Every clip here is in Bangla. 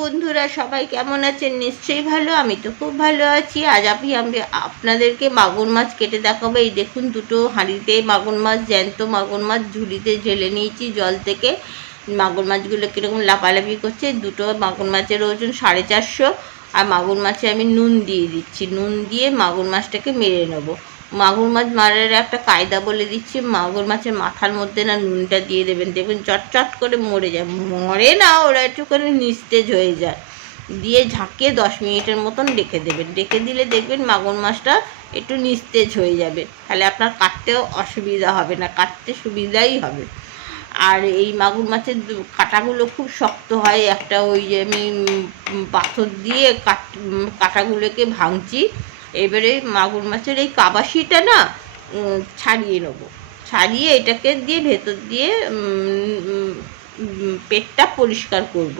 বন্ধুরা, সবাই কেমন আছেন? নিশ্চয়ই ভালো। আমি তো খুব ভালো আছি। আজ আমি আপনাদেরকে মাগুর মাছ কেটে দেখাবো। এই দেখুন, দুটো হাঁড়িতে মাগুর মাছ, জ্যান্ত মাগুর মাছ ঝুড়িতে ঢেলে নিয়েছি জল থেকে। মাগুর মাছগুলো কীরকম লাফালাফি করছে। দুটো মাগুর মাছের ওজন 450। আর মাগুর মাছে আমি নুন দিয়ে দিচ্ছি। নুন দিয়ে মাগুর মাছটাকে মেরে নেবো। মাগুর মাছ মারার একটা কায়দা বলে দিচ্ছি। মাগুর মাছের মাথার মধ্যে না নুনটা দিয়ে দেবেন, দেখবেন চটচট করে মরে যায়। মরে না, ওরা একটুখানি নিস্তেজ হয়ে যায়। দিয়ে ঝাঁকিয়ে 10 মিনিটের মতন রেখে দেবেন। রেখে দিলে দেখবেন মাগুর মাছটা একটু নিস্তেজ হয়ে যাবে। তাহলে আপনার কাটতেও অসুবিধা হবে না, কাটতে সুবিধাই হবে। আর এই মাগুর মাছের কাঁটাগুলো খুব শক্ত হয়। একটা ওই যে আমি পাথর দিয়ে কাঁটাগুলোকে ভাঙছি। এবারে মাগুর মাছের এই কাবাসিটা না ছাড়িয়ে নেবো। ছাড়িয়ে এটাকে দিয়ে ভেতর দিয়ে পেটটা পরিষ্কার করব।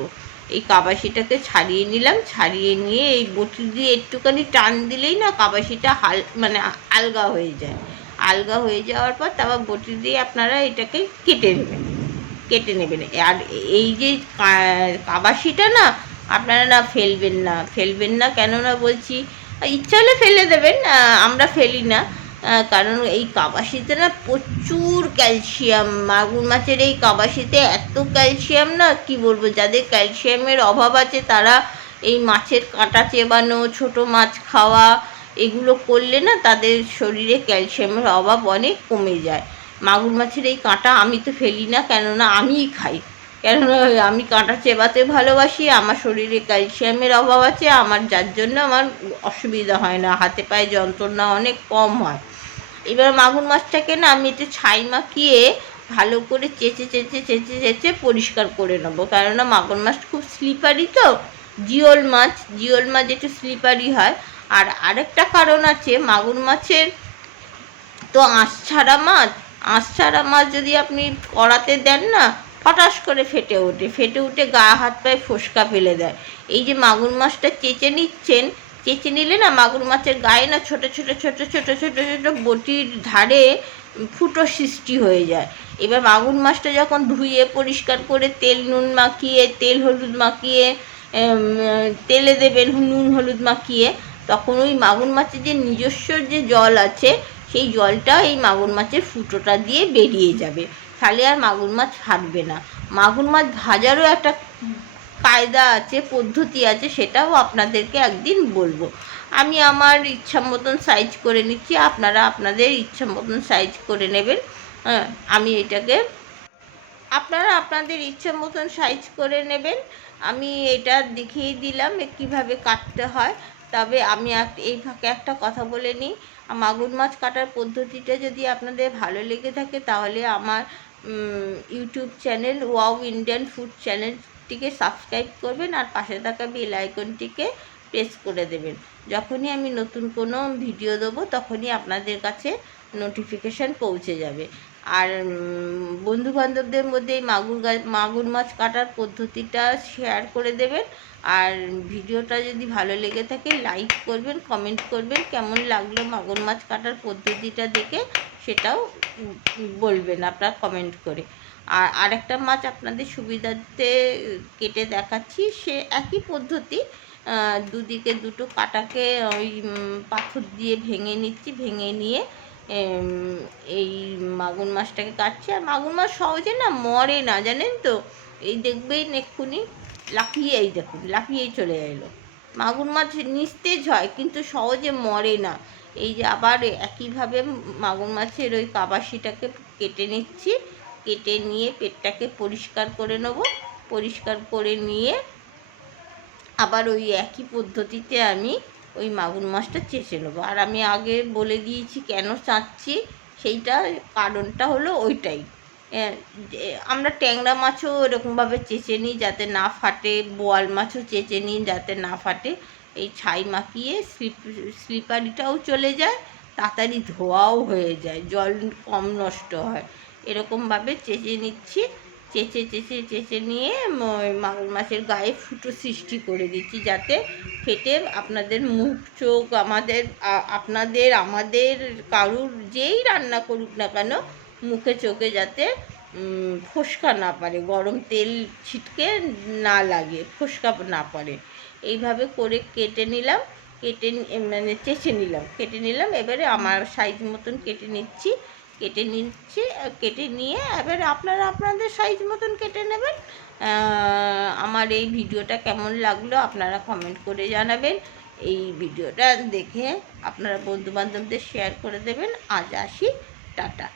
এই কাবাসিটাকে ছাড়িয়ে নিলাম। ছাড়িয়ে নিয়ে এই বটি দিয়ে একটুখানি টান দিলেই না কাবাসিটা মানে আলগা হয়ে যায়। আলগা হয়ে যাওয়ার পর তারপর বটি দিয়ে আপনারা এটাকে কেটে নেবেন। আর এই যে কাবাসিটা না আপনারা না ফেলবেন না। কেননা বলছি, ইচ্ছা হলে ফেলে দেবেন, আমরা ফেলি না। কারণ এই কাবাসিতে না প্রচুর ক্যালসিয়াম। মাগুর মাছের এই কাবাসিতে এত ক্যালসিয়াম না কি বলবো। যাদের ক্যালসিয়ামের অভাব আছে তারা এই মাছের কাঁটা চেবানো, ছোট মাছ খাওয়া, এগুলো করলে না তাদের শরীরে ক্যালসিয়ামের অভাব অনেক কমে যায়। মাগুর মাছের এই কাঁটা আমি তো ফেলি না, কেননা আমিই খাই। কেননা আমি কাঁটা চেবাতে ভালোবাসি। আমার শরীরে ক্যালসিয়ামের অভাব আছে, যার জন্য আমার অসুবিধা হয় না, হাতে পায়ে যন্ত্রণা অনেক কম হয়। এবার মাগুর মাছটাকে না আমি একটু ছাই মাখিয়ে ভালো করে চেঁচে পরিষ্কার করে নেবো। কেননা মাগুর মাছ খুব স্লিপারি তো। জিওল মাছ একটু স্লিপারি হয়। আর আরেকটা কারণ আছে, মাগুর মাছের তো আঁশ ছাড়া মাছ যদি আপনি কড়াতে দেন না, ফটাস করে ফেটে উঠে গা হাত পায়ে ফোসকা ফেলে দেয়। এই যে মাগুর মাছটা চেঁচে নিলে না মাগুর মাছের গায়ে না ছোট ছোট বটির ধারে ফুটো সৃষ্টি হয়ে যায়। এবার মাগুর মাছটা যখন ধুয়ে পরিষ্কার করে তেল হলুদ মাখিয়ে তেলে দেবেন, নুন হলুদ মাখিয়ে, তখন ওই মাগুর মাছের যে নিজস্ব যে জল আছে সেই জলটা এই মাগুর মাছের ফুটোটা দিয়ে বেরিয়ে যাবে। তাহলে আর মাগুর মাছ ফাটবে না। মাগুর মাছ ভাজারও একটা কায়দা আছে, পদ্ধতি আছে, সেটাও আপনাদেরকে একদিন বলবো। আমি আমার ইচ্ছা মতন সাইজ করে নিচ্ছি, আপনারা আপনাদের ইচ্ছা মতন সাইজ করে নেবেন। আমি এটাকে আপনারা আপনাদের ইচ্ছা মতন সাইজ করে নেবেন। আমি এটা দেখিয়ে দিলাম কিভাবে কাটতে হয়। তবে আমি এই ফাঁকে একটা কথা বলে নিই, মাগুর মাছ কাটার পদ্ধতিটা যদি আপনাদের ভালো লেগে থাকে তাহলে আমার YouTube channel wow Indian food চ্যানেলটিকে সাবস্ক্রাইব করবেন। আর পাশে থাকা বেল আইকনটিকে প্রেস করে দেবেন। যখনই আমি নতুন কোনো ভিডিও দেবো তখনই আপনাদের কাছে নোটিফিকেশান পৌঁছে যাবে। আর বন্ধুবান্ধবদের মধ্যে এই মাগুর মাছ কাটার পদ্ধতিটা শেয়ার করে দেবেন। আর ভিডিওটা যদি ভালো লেগে থাকে লাইক করবেন, কমেন্ট করবেন কেমন লাগলো মাগুর মাছ কাটার পদ্ধতিটা দেখে, সেটাও বলবেন আপনার কমেন্ট করে। আর আরেকটা মাছ আপনাদের সুবিধার্থে কেটে দেখাচ্ছি, সে একই পদ্ধতি। দুদিকে দুটো কাটাকে ওই পাথর দিয়ে ভেঙে নিচ্ছি। ভেঙে নিয়ে এই মাগুর মাছটাকে কাটছি। আর মাগুর মাছ সহজে না মরে না, জানেন তো। এই দেখবেন এক্ষুনি লাফিয়েই চলে এলো। মাগুর মাছ নিস্তেজ হয় কিন্তু সহজে মরে না। এই যে আবার একইভাবে মাগুর মাছের ওই কাবাসিটাকে কেটে নিচ্ছি। কেটে নিয়ে পেটটাকে পরিষ্কার করে নেব। পরিষ্কার করে নিয়ে আবার ওই একই পদ্ধতিতে আমি ওই মাগুর মাছটা চেঁচে নেবো। আর আমি আগে বলে দিয়েছি কেন চাচ্ছি, সেইটা কারণটা হলো ওইটাই। আমরা ট্যাংরা মাছও এরকমভাবে চেঁচে নিই যাতে না ফাটে, বোয়াল মাছও চেঁচে নিই যাতে না ফাটে। এই ছাই মাখিয়ে স্লিপারিটাও চলে যায়, তাড়াতাড়ি ধোয়াও হয়ে যায়, জল কম নষ্ট হয়। এরকমভাবে চেঁচে নিচ্ছি। চেঁচে নিয়ে মাগুর মাছের গায়ে ফুটো সৃষ্টি করে দিচ্ছি যাতে ফেটে আপনাদের মুখ চোখ, আমাদের কারুর যেই রান্না করুক না কেন মুখে চোখে যাতে ফোস্কা না পারে, গরম তেল ছিটকে না লাগে, ফোস্কা না পারে। এইভাবে করে কেটে নিলাম, মানে চেঁচে নিলাম, কেটে নিলাম। এবারে আমার সাইজ মতন কেটে নিচ্ছি, কেটে নিয়ে এবারে আপনারা আপনাদের সাইজ মতন কেটে নেবেন। আমার এই ভিডিওটা কেমন লাগলো আপনারা কমেন্ট করে জানাবেন। এই ভিডিওটা দেখে আপনারা বন্ধুবান্ধবদের শেয়ার করে দেবেন। আজ আসি, টাটা।